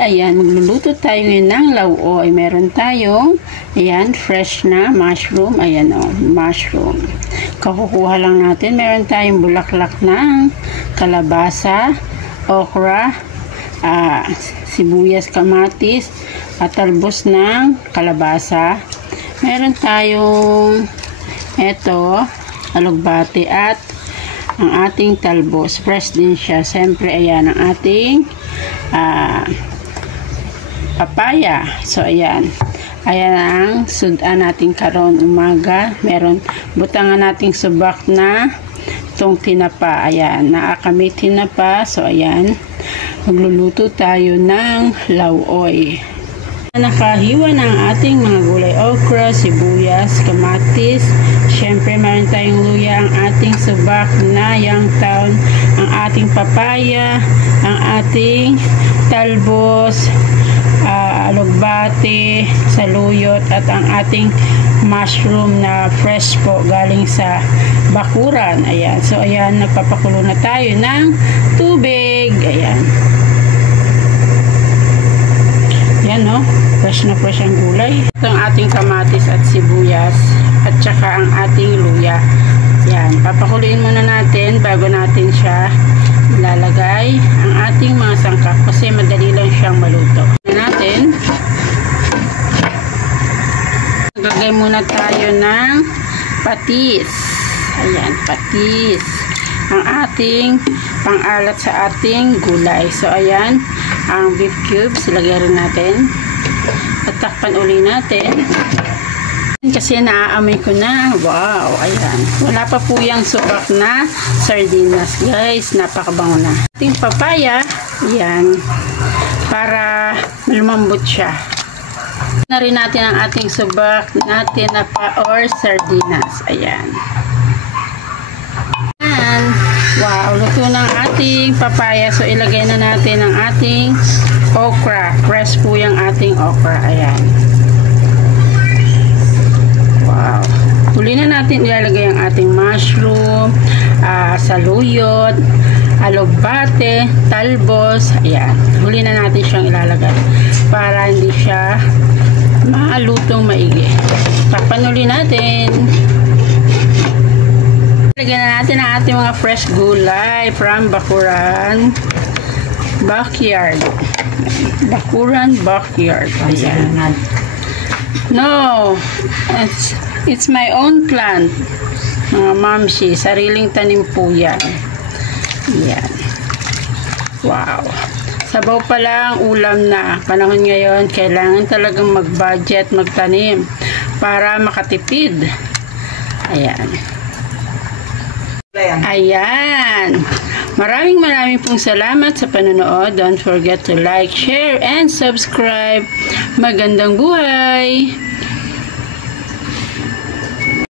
Ayan, magluluto tayo ngayon ng lauoy. Meron tayong, ayan, fresh na mushroom. Ayan o, mushroom. Kakukuha lang natin. Meron tayong bulaklak ng kalabasa, okra, sibuyas, kamatis, at talbos ng kalabasa. Meron tayong eto, alugbati at ang ating talbos. Fresh din siya. Siyempre, ayan ang ating papaya. So, ayan. Ayan ang sudan natin karon umaga. Meron butangan nating subak na itong tinapa. Ayan. Naakami tinapa. So, ayan. Magluluto tayo ng lauoy. Nakahiwa ng ating mga gulay, okra, sibuyas, kamatis. Siyempre, meron tayong luya, ang ating subak na young town, ang ating papaya, ang ating talbos, alugbati, saluyot, at ang ating mushroom na fresh po galing sa bakuran. Ayan. So, ayan, nagpapakulo na tayo ng tubig. Ayan. Yan, no? Fresh na fresh ang gulay. Ito ang ating kamatis at sibuyas at saka ang ating luya. Yan. Papakuluin muna natin bago natin siya ilalagay ang ating mga sangkap kasi madali lang siyang maluto. Natin. Maglagay muna tayo ng patis. Ayan, patis. Ang ating pang-alat sa ating gulay. So, ayan, ang beef cubes, ilagay rin natin. At takpan uli natin. Kasi naaamoy ko na. Wow, ayan. Wala pa po yung subak na sardinas, guys. Napakabango na. Ating papaya, ayan, para lumambot siya. Na rin natin ang ating subak na tinapa or sardinas. Ayan. Wow, luto ng ating papaya. So, ilagay na natin ang ating okra. Fresh po yung ating okra. Ayan. Wow. Huli na natin ilalagay ang ating mushroom, saluyot, alugbate, talbos. Ayan. Huli na natin siyang ilalagay para hindi siya malutong maigi. Papanuli natin. Lagyan na natin ang ating mga fresh gulay from Bakuran Backyard. Bakuran Backyard. Ayan. No, it's my own plant. Mga mamsi, sariling tanim po yan. Ayan. Wow. Sabaw pa lang, ulam na. Panahon ngayon, kailangan talagang mag-budget, magtanim para makatipid. Ayan. Ayan. Maraming pong salamat sa panonood. Don't forget to like, share, and subscribe. Magandang buhay!